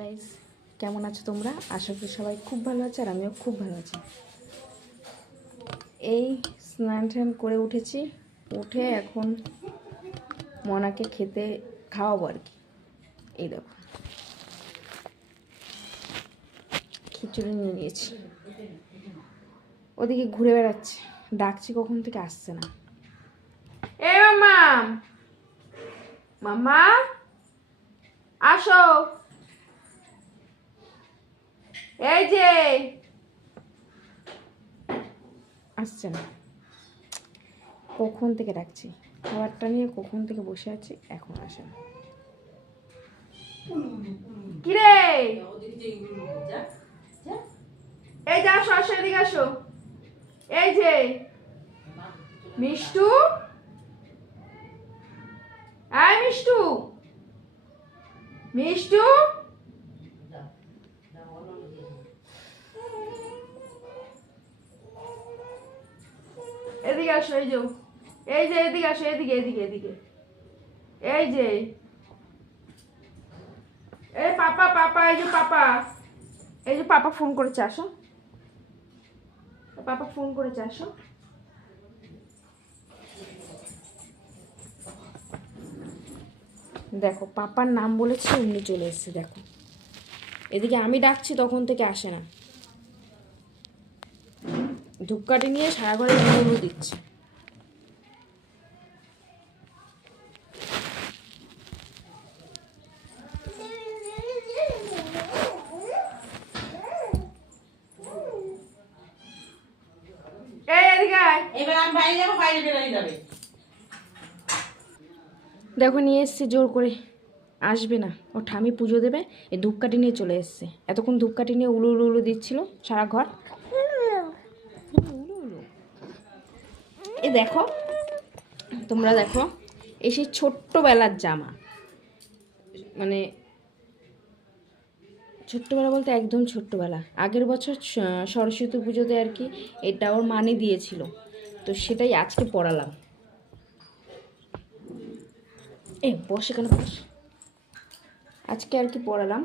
Guys, কেমন আছো তোমরা? আশা করি সবাই খুব ভালো আছে আর আমিও খুব ভালো আছি। এই স্নান টান করে উঠেছি, উঠে এখন মনাকে খাওয়াবো আর কি। এই দেখো খিচুড়ি নিয়ে নিয়েছি, ওদিকে ঘুরে বেড়াচ্ছে, ডাকছি কখন থেকে আসছে না। এ মামা, মামা আসো, এই যে আসছে না, কখন থেকে ডাকছি, খাবারটা নিয়ে কখন থেকে বসে আছি, এখন আসে না। কিরে, এই যে আসো আসো, এদিকে আসো। এই যে মিষ্টু, এই মিষ্টু, মিষ্টু, এদিকে আসো। এই যে এদিকে আসো, এদিকে এদিকে এদিকে। এই যে এই পাপা পাপা, এই যে পাপা, এই যে পাপা ফোন করেছে, আসো। পাপা ফোন করেছে, আসো। দেখো পাপার নাম বলেছি, অমনি চলে এসছে। দেখো এদিকে আমি ডাকছি তখন থেকে আসে না, ধূপকাঠি নিয়ে সারা ঘরে উলু দিচ্ছে। দেখো নিয়ে এসছে জোর করে, আসবে না, ও ঠামি পুজো দেবে, এই ধূপকাঠি নিয়ে চলে এসছে। এতক্ষণ ধূপকাঠি নিয়ে উলু উলু উলু দিচ্ছিল সারা ঘর। এ দেখো, তোমরা দেখো, এই সেই ছোট্টবেলার জামা, মানে ছোট্টবেলা বলতে একদম ছোট্টবেলা, আগের বছর সরস্বতী পুজোতে আর কি এটা ওর মানে দিয়েছিল, তো সেটাই আজকে পরালাম। বস এখানে বস, আজকে আর কি পরালাম।